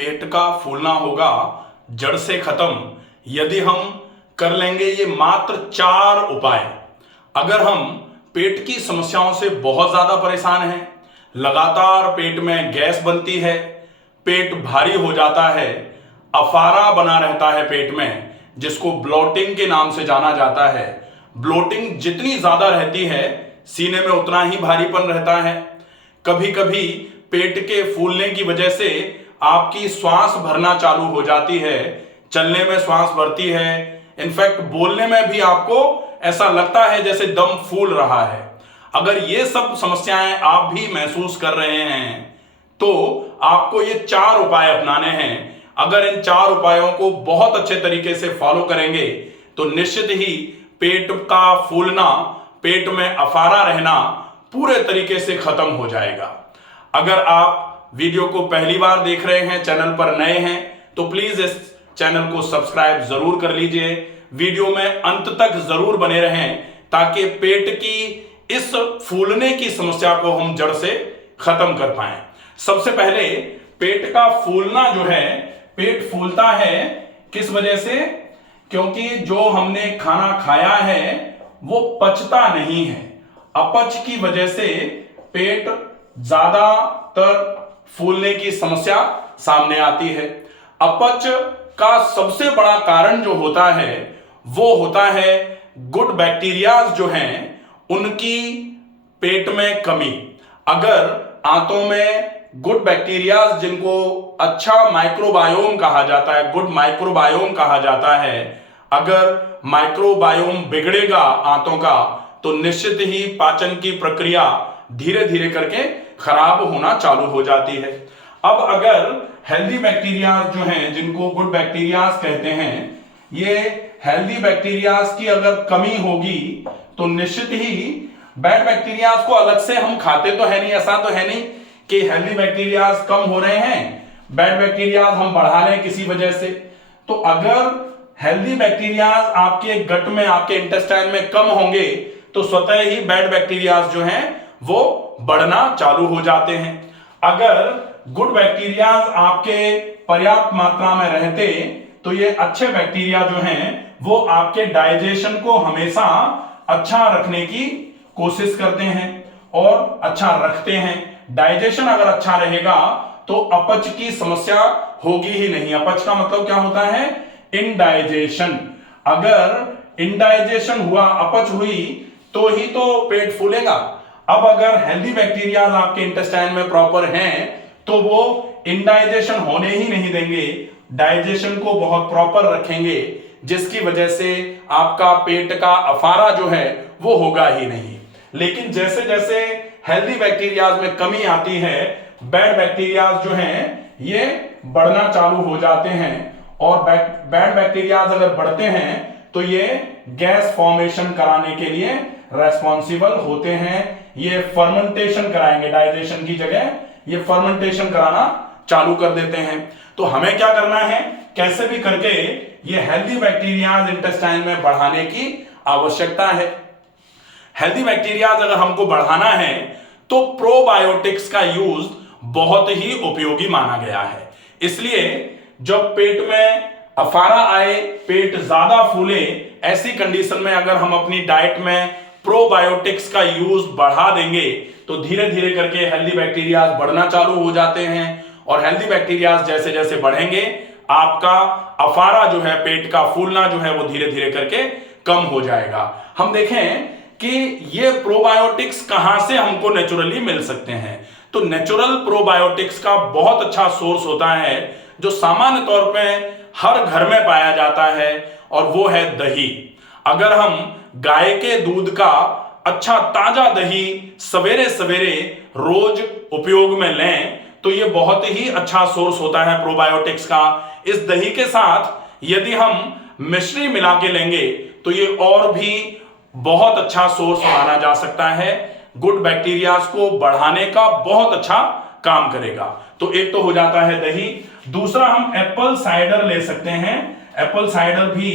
पेट का फूलना होगा जड़ से खत्म यदि हम कर लेंगे ये मात्र 4 उपाय। अगर हम पेट की समस्याओं से बहुत ज्यादा परेशान हैं, लगातार पेट में गैस बनती है, पेट भारी हो जाता है, अफारा बना रहता है पेट में, जिसको ब्लोटिंग के नाम से जाना जाता है। ब्लोटिंग जितनी ज्यादा रहती है सीने में उतना ही भारीपन रहता है। कभी कभी पेट के फूलने की वजह से आपकी श्वास भरना चालू हो जाती है, चलने में श्वास भरती है, इनफैक्ट बोलने में भी आपको ऐसा लगता है जैसे दम फूल रहा है। अगर ये सब समस्याएं आप भी महसूस कर रहे हैं तो आपको ये 4 उपाय अपनाने हैं। अगर इन 4 उपायों को बहुत अच्छे तरीके से फॉलो करेंगे तो निश्चित ही पेट का फूलना, पेट में अफारा रहना पूरे तरीके से खत्म हो जाएगा। अगर आप वीडियो को पहली बार देख रहे हैं, चैनल पर नए हैं, तो प्लीज इस चैनल को सब्सक्राइब जरूर कर लीजिए। वीडियो में अंत तक जरूर बने रहें ताकि पेट की इस फूलने की समस्या को हम जड़ से खत्म कर पाएं। सबसे पहले पेट का फूलना जो है, पेट फूलता है किस वजह से? क्योंकि जो हमने खाना खाया है वो पचता नहीं है। अपच की वजह से पेट ज्यादातर फूलने की समस्या सामने आती है। अपच का सबसे बड़ा कारण जो होता है वो होता है गुड बैक्टीरियाज जो हैं उनकी पेट में कमी। अगर आंतों में गुड बैक्टीरियाज, जिनको अच्छा माइक्रोबायोम कहा जाता है, गुड माइक्रोबायोम कहा जाता है, अगर माइक्रोबायोम बिगड़ेगा आंतों का तो निश्चित ही पाचन की प्रक्रिया धीरे धीरे करके खराब होना चालू हो जाती है। अब अगर हेल्दी बैक्टीरियाज जो हैं, जिनको गुड बैक्टीरियाज कहते हैं, ये हेल्दी बैक्टीरियाज की अगर कमी होगी तो निश्चित ही बैड बैक्टीरियाज को अलग से हम खाते तो है नहीं, ऐसा तो है नहीं कि हेल्दी बैक्टीरियाज कम हो रहे हैं, बैड बैक्टीरियाज हम बढ़ा रहे हैं किसी वजह से। तो अगर हेल्दी बैक्टीरियाज आपके गट में, आपके इंटेस्टाइन में कम होंगे तो स्वतः ही बैड बैक्टीरियाज जो हैं वो बढ़ना चालू हो जाते हैं। अगर गुड बैक्टीरियाज आपके पर्याप्त मात्रा में रहते तो ये अच्छे बैक्टीरिया जो हैं वो आपके डाइजेशन को हमेशा अच्छा रखने की कोशिश करते हैं और अच्छा रखते हैं। डाइजेशन अगर अच्छा रहेगा तो अपच की समस्या होगी ही नहीं। अपच का मतलब क्या होता है? इनडाइजेशन। अगर इनडाइजेशन हुआ, अपच हुई तो ही तो पेट फूलेगा। अब अगर हेल्दी बैक्टीरियाज आपके इंटेस्टाइन में प्रॉपर हैं तो वो इनडाइजेशन होने ही नहीं देंगे, डाइजेशन को बहुत प्रॉपर रखेंगे, जिसकी वजह से आपका पेट का अफारा जो है वो होगा ही नहीं। लेकिन जैसे जैसे हेल्दी बैक्टीरियाज में कमी आती है, बैड बैक्टीरियाज जो हैं ये बढ़ना चालू हो जाते हैं और बैड बैक्टीरियाज अगर बढ़ते हैं तो ये गैस फॉर्मेशन कराने के लिए रेस्पॉन्सिबल होते हैं। ये फर्मेंटेशन कराएंगे, डाइजेशन की जगह ये फर्मेंटेशन कराना चालू कर देते हैं। तो हमें क्या करना है? कैसे भी करके ये हेल्दी बैक्टीरियाज इंटेस्टाइन में बढ़ाने की आवश्यकता है। हेल्दी बैक्टीरियाज अगर हमको बढ़ाना है तो प्रोबायोटिक्स का यूज बहुत ही उपयोगी माना गया है। इसलिए जब पेट में अफारा आए, पेट ज्यादा फूले, ऐसी कंडीशन में अगर हम अपनी डाइट में प्रोबायोटिक्स का यूज बढ़ा देंगे तो धीरे धीरे करके हेल्दी बैक्टीरियाज बढ़ना चालू हो जाते हैं और हेल्दी बैक्टीरियाज जैसे जैसे बढ़ेंगे आपका अफारा जो है, पेट का फूलना जो है वो धीरे धीरे करके कम हो जाएगा। हम देखें कि ये प्रोबायोटिक्स कहां से हमको नेचुरली मिल सकते हैं। तो नेचुरल प्रोबायोटिक्स का बहुत अच्छा सोर्स होता है जो सामान्य तौर पे हर घर में पाया जाता है और वो है दही। अगर हम गाय के दूध का अच्छा ताजा दही सवेरे सवेरे रोज उपयोग में लें तो ये बहुत ही अच्छा सोर्स होता है प्रोबायोटिक्स का। इस दही के साथ यदि हम मिश्री मिला के लेंगे तो ये और भी बहुत अच्छा सोर्स माना जा सकता है, गुड बैक्टीरियाज को बढ़ाने का बहुत अच्छा काम करेगा। तो एक तो हो जाता है दही। दूसरा, हम एप्पल साइडर ले सकते हैं। एप्पल साइडर भी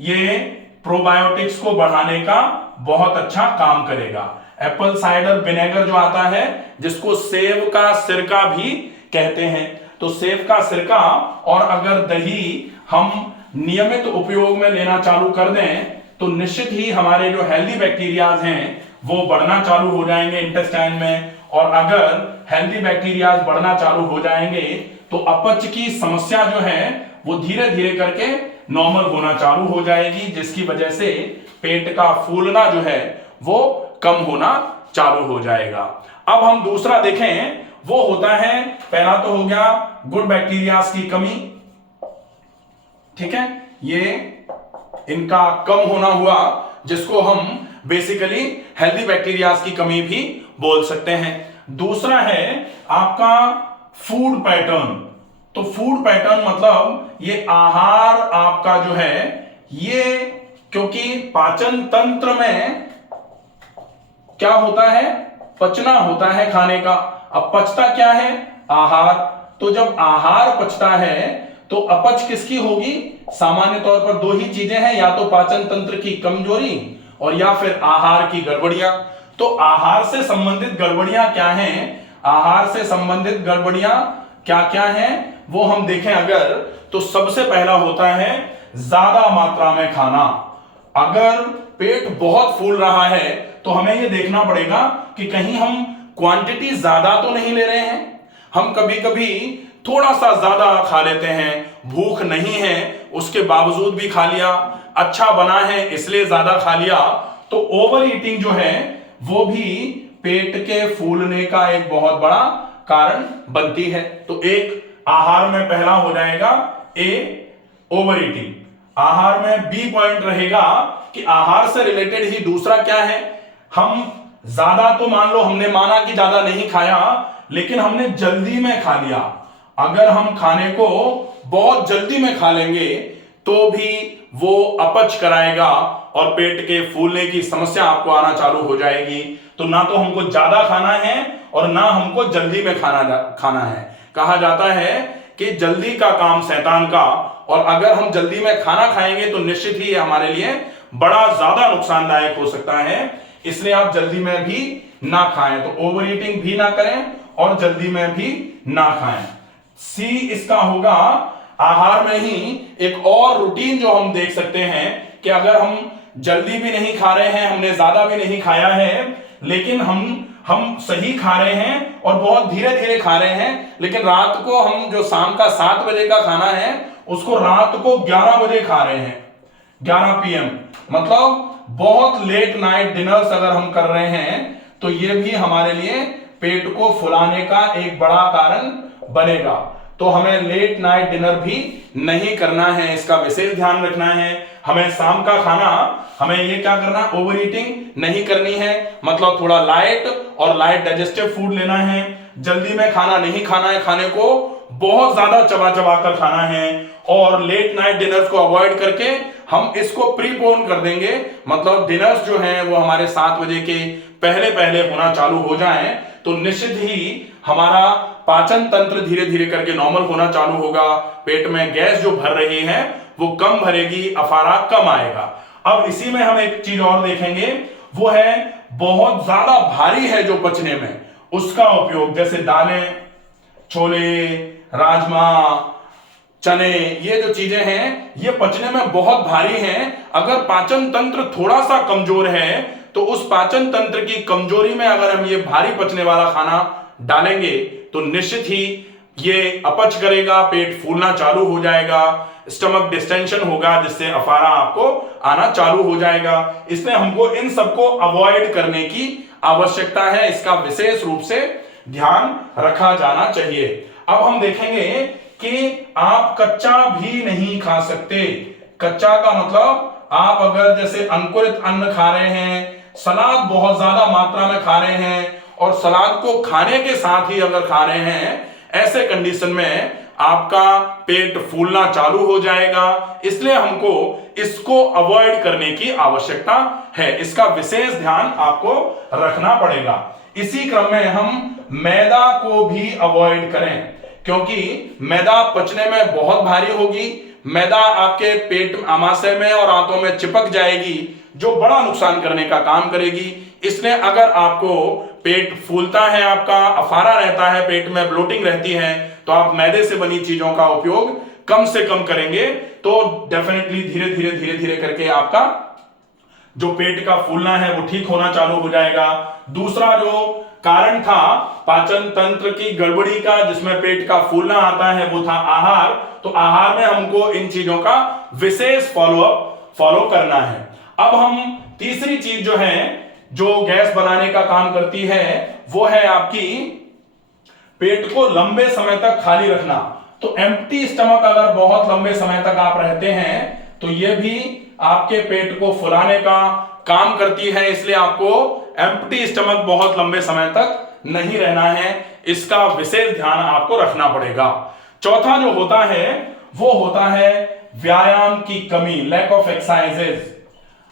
ये प्रोबायोटिक्स को बढ़ाने का बहुत अच्छा काम करेगा। एप्पल साइडर विनेगर जो आता है, जिसको सेब का सिरका भी कहते हैं, तो सेब का सिरका और अगर दही हम नियमित उपयोग में लेना चालू कर दें तो निश्चित ही हमारे जो हेल्दी बैक्टीरियाज हैं वो बढ़ना चालू हो जाएंगे इंटेस्टाइन में, और अगर हेल्दी बैक्टीरियाज बढ़ना चालू हो जाएंगे तो अपच की समस्या जो है वो धीरे धीरे करके नॉर्मल होना चालू हो जाएगी, जिसकी वजह से पेट का फूलना जो है वो कम होना चालू हो जाएगा। अब हम दूसरा देखें, वो होता है, पहला तो हो गया गुड बैक्टीरियाज की कमी, ठीक है, ये इनका कम होना हुआ, जिसको हम बेसिकली हेल्दी बैक्टीरियाज की कमी भी बोल सकते हैं। दूसरा है आपका फूड पैटर्न। तो फूड पैटर्न मतलब ये आहार आपका जो है ये, क्योंकि पाचन तंत्र में क्या होता है, पचना होता है खाने का। अब पचता क्या है, आहार। तो जब आहार पचता है तो अपच किसकी होगी, सामान्य तौर पर दो ही चीजें हैं, या तो पाचन तंत्र की कमजोरी और या फिर आहार की गड़बड़ियां। तो आहार से संबंधित गड़बड़ियां क्या हैं, आहार से संबंधित गड़बड़ियां क्या क्या हैं वो हम देखें अगर, तो सबसे पहला होता है ज्यादा मात्रा में खाना। अगर पेट बहुत फूल रहा है तो हमें यह देखना पड़ेगा कि कहीं हम क्वांटिटी ज्यादा तो नहीं ले रहे हैं। हम कभी कभी थोड़ा सा ज्यादा खा लेते हैं, भूख नहीं है उसके बावजूद भी खा लिया, अच्छा बना है इसलिए ज्यादा खा लिया, तो ओवर ईटिंग जो है वो भी पेट के फूलने का एक बहुत बड़ा कारण बनती है। तो एक आहार में पहला हो जाएगा ए, ओवर ईटिंग। आहार में बी पॉइंट रहेगा कि आहार से रिलेटेड ही दूसरा क्या है, हम ज्यादा तो मान लो हमने माना कि ज्यादा नहीं खाया लेकिन हमने जल्दी में खा लिया। अगर हम खाने को बहुत जल्दी में खा लेंगे तो भी वो अपच कराएगा और पेट के फूलने की समस्या आपको आना चालू हो जाएगी। तो ना तो हमको ज्यादा खाना है और ना हमको जल्दी में खाना है। कहा जाता है कि जल्दी का काम शैतान का, और अगर हम जल्दी में खाना खाएंगे तो निश्चित ही हमारे लिए बड़ा ज्यादा नुकसानदायक हो सकता है। इसलिए आप जल्दी में भी ना खाएं, तो ओवर ईटिंग भी ना करें और जल्दी में भी ना खाएं। सी इसका होगा, आहार में ही एक और रूटीन जो हम देख सकते हैं कि अगर हम जल्दी भी नहीं खा रहे हैं, हमने ज्यादा भी नहीं खाया है, लेकिन हम सही खा रहे हैं और बहुत धीरे धीरे खा रहे हैं, लेकिन रात को हम जो शाम का 7 बजे का खाना है उसको रात को 11 बजे खा रहे हैं, 11 PM, मतलब बहुत लेट नाइट डिनर्स अगर हम कर रहे हैं तो ये भी हमारे लिए पेट को फुलाने का एक बड़ा कारण बनेगा। तो हमें लेट नाइट डिनर भी नहीं करना है, इसका विशेष ध्यान रखना है। हमें शाम का खाना, हमें ये क्या करना, ओवर ईटिंग नहीं करनी है, मतलब थोड़ा लाइट और लाइट डाइजेस्टिव फूड लेना है। जल्दी में खाना नहीं खाना है, खाने को बहुत ज्यादा चबा चबा कर खाना है, और लेट नाइट डिनर्स को अवॉइड करके हम इसको प्रीपोन कर देंगे, मतलब डिनर्स जो हैं वो हमारे 7 बजे के पहले पहले होना चालू हो जाएं, तो निश्चित ही हमारा पाचन तंत्र धीरे धीरे करके नॉर्मल होना चालू होगा। पेट में गैस जो भर रही है वो कम भरेगी, अफारा कम आएगा। अब इसी में हम एक चीज और देखेंगे, वो है बहुत ज्यादा भारी है जो पचने में, उसका उपयोग, जैसे दालें, छोले, राजमा, चने, ये जो चीजें हैं ये पचने में बहुत भारी हैं। अगर पाचन तंत्र थोड़ा सा कमजोर है तो उस पाचन तंत्र की कमजोरी में अगर हम ये भारी पचने वाला खाना डालेंगे तो निश्चित ही ये अपच करेगा, पेट फूलना चालू हो जाएगा, स्टमक डिस्टेंशन होगा, जिससे अफारा आपको आना चालू हो जाएगा। इसलिए हमको इन सबको अवॉइड करने की आवश्यकता है, इसका विशेष रूप से ध्यान रखा जाना चाहिए। अब हम देखेंगे कि आप कच्चा भी नहीं खा सकते। कच्चा का मतलब आप अगर जैसे अंकुरित अन्न खा रहे हैं, सलाद बहुत ज्यादा मात्रा में खा रहे हैं और सलाद को खाने के साथ ही अगर खा रहे हैं, ऐसे कंडीशन में आपका पेट फूलना चालू हो जाएगा। इसलिए हमको इसको अवॉइड करने की आवश्यकता है, इसका विशेष ध्यान आपको रखना पड़ेगा। इसी क्रम में हम मैदा को भी अवॉइड करें, क्योंकि मैदा पचने में बहुत भारी होगी। मैदा आपके पेट, आमाशय में और आंतों में चिपक जाएगी, जो बड़ा नुकसान करने का काम करेगी। इसलिए अगर आपको पेट फूलता है, आपका अफारा रहता है, पेट में ब्लोटिंग रहती है, तो आप मैदे से बनी चीजों का उपयोग कम से कम करेंगे तो डेफिनेटली धीरे धीरे करके आपका जो पेट का फूलना है वो ठीक होना चालू हो जाएगा। दूसरा जो कारण था पाचन तंत्र की गड़बड़ी का, जिसमें पेट का फूलना आता है, वो था आहार। तो आहार में हमको इन चीजों का विशेष फॉलो करना है। अब हम तीसरी चीज जो है जो गैस बनाने का काम करती है वो है आपकी पेट को लंबे समय तक खाली रखना। तो एम्प्टी स्टमक अगर बहुत लंबे समय तक आप रहते हैं तो यह भी आपके पेट को फुलाने का काम करती है, इसलिए आपको एम्प्टी स्टमक बहुत लंबे समय तक नहीं रहना है, इसका विशेष ध्यान आपको रखना पड़ेगा। चौथा जो होता है वो होता है व्यायाम की कमी, लैक ऑफ एक्सरसाइजेस।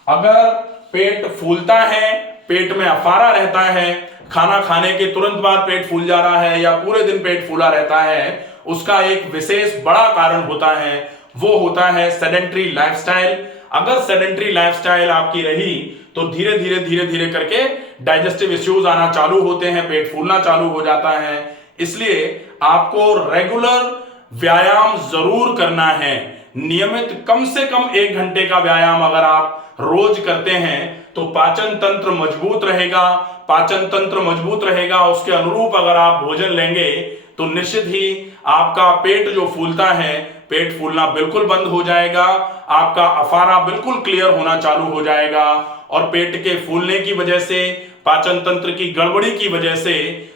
अगर पेट फूलता है, पेट में अफारा रहता है, खाना खाने के तुरंत बाद पेट फूल जा रहा है या पूरे दिन पेट फूला रहता है, उसका एक विशेष बड़ा कारण होता है, वो होता है सेडेंट्री लाइफस्टाइल। अगर सेडेंट्री लाइफस्टाइल आपकी रही तो धीरे धीरे करके डाइजेस्टिव इश्यूज आना चालू होते हैं, पेट फूलना चालू हो जाता है। इसलिए आपको रेगुलर व्यायाम जरूर करना है। नियमित कम से कम 1 घंटे का व्यायाम अगर आप रोज करते हैं तो पाचन तंत्र मजबूत रहेगा। पाचन तंत्र मजबूत रहेगा, उसके अनुरूप अगर आप भोजन लेंगे तो निश्चित ही आपका पेट जो फूलता है, पेट फूलना बिल्कुल बंद हो जाएगा, आपका अफारा बिल्कुल क्लियर होना चालू हो जाएगा। और पेट के फूलने की वजह से, पाचन तंत्र की गड़बड़ी की वजह से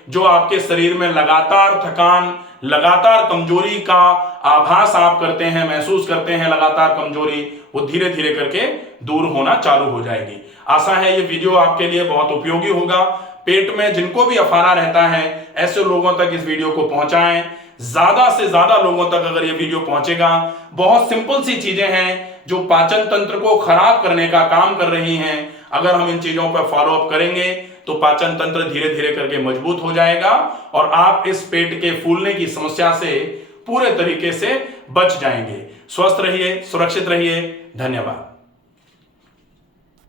जो आपके शरीर में लगातार थकान, लगातार कमजोरी का आभास आप करते हैं, महसूस करते हैं, लगातार कमजोरी, वो धीरे धीरे करके दूर होना चालू हो जाएगी। आशा है ये वीडियो आपके लिए बहुत उपयोगी होगा। पेट में जिनको भी अफारा रहता है ऐसे लोगों तक इस वीडियो को पहुंचाएं। ज्यादा से ज्यादा लोगों तक अगर ये वीडियो पहुंचेगा, बहुत सिंपल सी चीजें हैं जो पाचन तंत्र को खराब करने का काम कर रही हैं, अगर हम इन चीजों पर फॉलो अप करेंगे तो पाचन तंत्र धीरे धीरे करके मजबूत हो जाएगा और आप इस पेट के फूलने की समस्या से पूरे तरीके से बच जाएंगे। स्वस्थ रहिए, सुरक्षित रहिए। धन्यवाद।